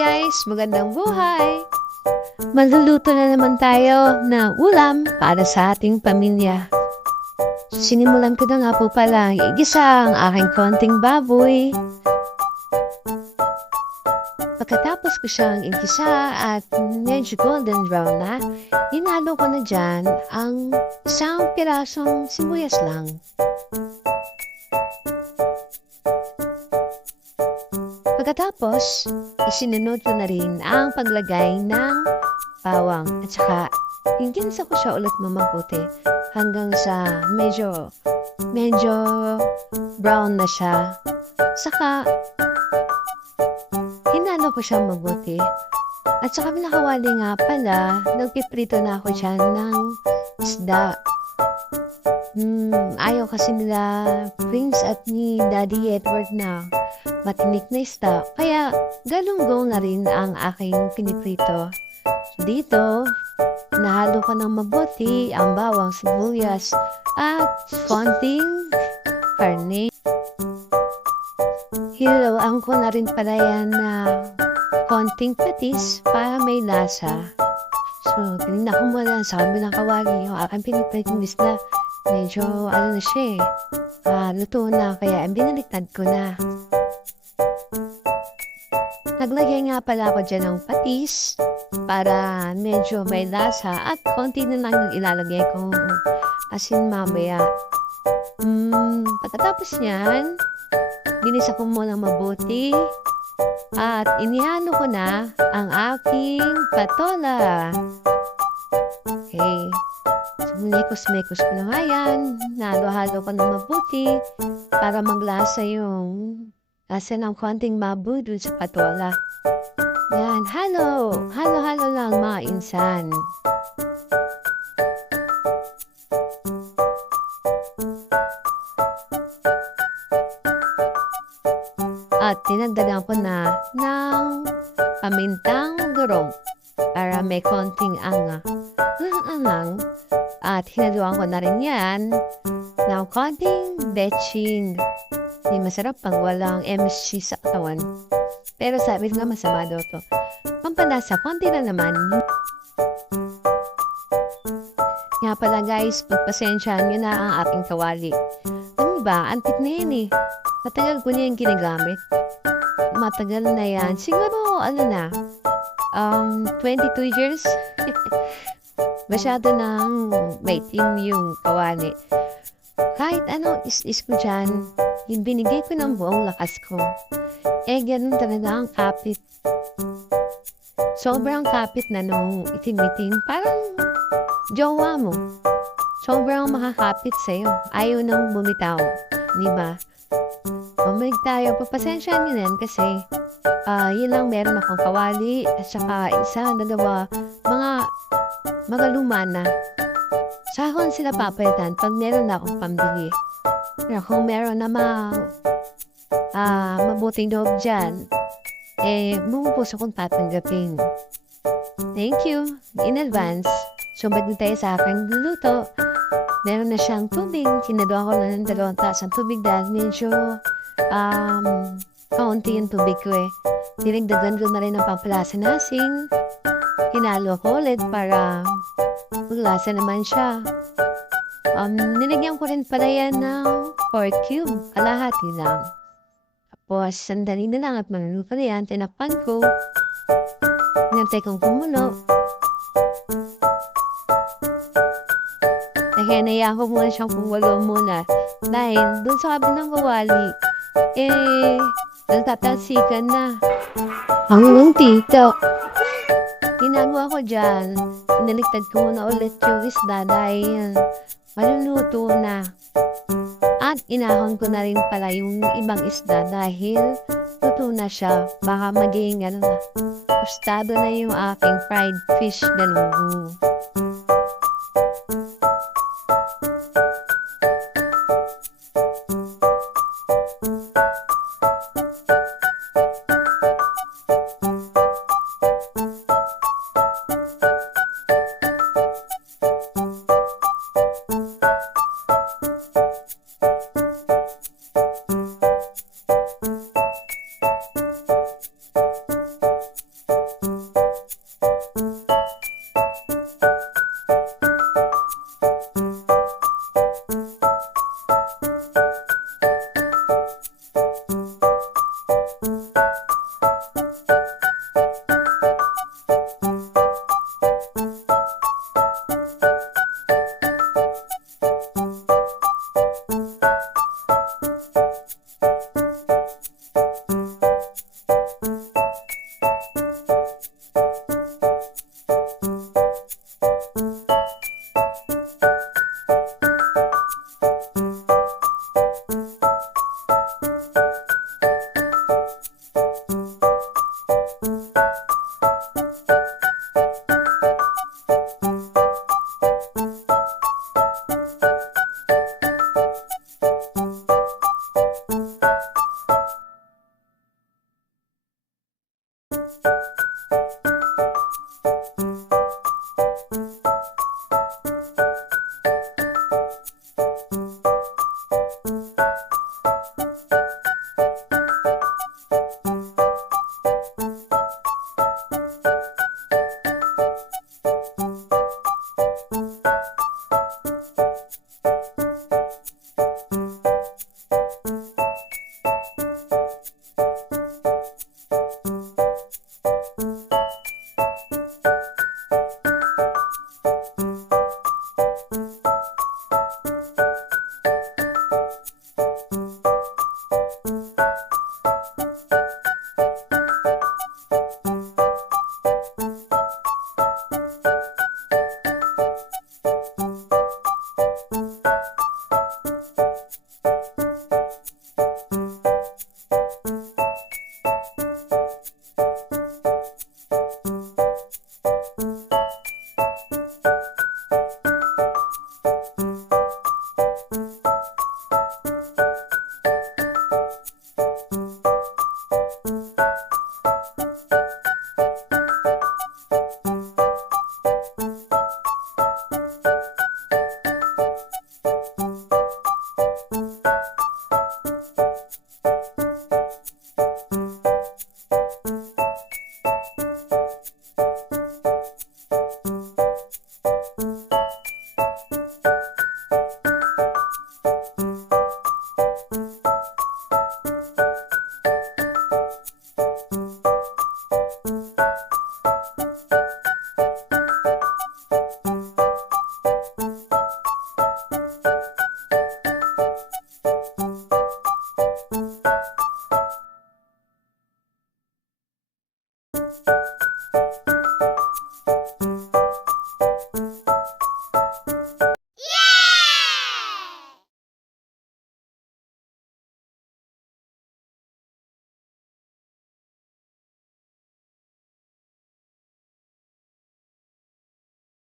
guys! Magandang buhay! Magluluto na naman tayo na ulam para sa ating pamilya. Sinimulan ko na nga po pala igisa ang aking konting baboy. Pagkatapos ko siyang igisa at medyo golden brown na, hinalo ko na dyan ang isang pirasong sibuyas lang. Pagkatapos, isinunod ko na rin ang paglagay ng bawang at saka ginisa ko siya ulit mamabuti hanggang sa medyo brown na siya. Saka, hinalo ko siyang mabuti. At saka pinakawali nga pala, nagpiprito na ako dyan ng isda. Ayaw kasi nila Prince at ni Daddy Edward na matinik na isda, kaya galunggong na rin ang aking piniprito. Dito, nahalo ko ng mabuti ang bawang, sibuyas at konting karne. Hilawaan ko na rin pala yan na konting patis para may lasa. So, tinignan ko muna sa kabilang kawali yung aking pinipritong isda. Medyo ano na siya luto na, kaya binaliktad ko na. Naglagay nga pala ako dyan ng patis para medyo may lasa at konti na lang yung ilalagay kong asin mamaya. Pagkatapos niyan, ginisa ko muna mabuti at inihalo ko na ang aking patola. Okay. Mekos-mekos ko na nga yan. Nalo-halo ko na mabuti para maglasa yung lasa ng konting baboy dun sa patola. Yan, halo. Halo-halo lang mga insan. At dinagdagan ko na ng pamintang durog para may konting anga. At hinaluan ko na rin yan ng konting betchin. Hindi masarap pang walang MSG sa katawan. Pero sabi nga masama daw to. Pampalasa, konti na naman. Nga pala guys, pagpasensyahan nyo na ang aking kawali. Ano ba? Antik na yan eh. Matagal ko na yung ginagamit. Matagal na yan. Siguro, 22 years? Masyado nang maitim yung kawali. Kahit anong is-is ko dyan, yung binigay ko ng buong lakas ko. Ganun talaga ang kapit. Sobrang kapit na nung itim-itim. Parang jowa mo. Sobrang makakapit sa'yo. Ayaw nang bumitaw. Diba? Bumalik tayo. Papasensyahan nyo yan kasi yun lang meron akong kawali at saka isa, dalawa, mga luma na. Sahon sila papalitan pag meron na akong pambili. Pero kung meron na mabuting loob dyan, bumupos akong tatanggapin. Thank you in advance. So, bago tayo sa aking luto, meron na siyang tubig. Sinaluan ko na ng 2 taas ang tubig dahil medyo kaunti yung tubig ko eh. Dinagdagan ko na rin ng pampalasa na asin. Hinalo ko ulit para maglasa naman siya. Nilagyan ko rin pala yan ng 4 cube. Kalahati lang. Tapos, sandali na lang at manunuto na yan. Tinakpan ko. Hinantay kong kumulo. Kaya nayaan ko muna siyang kumulo muna. Dahil dun sa kabilang kawali, nagtatalsikan na. Hanggang tito. Ginagawa ko dyan, inaliktad ko muna ulit yung isda dahil maluluto na. At inahon ko na rin pala yung ibang isda dahil luto na siya. Baka maging gustado na yung aking fried fish galunggong.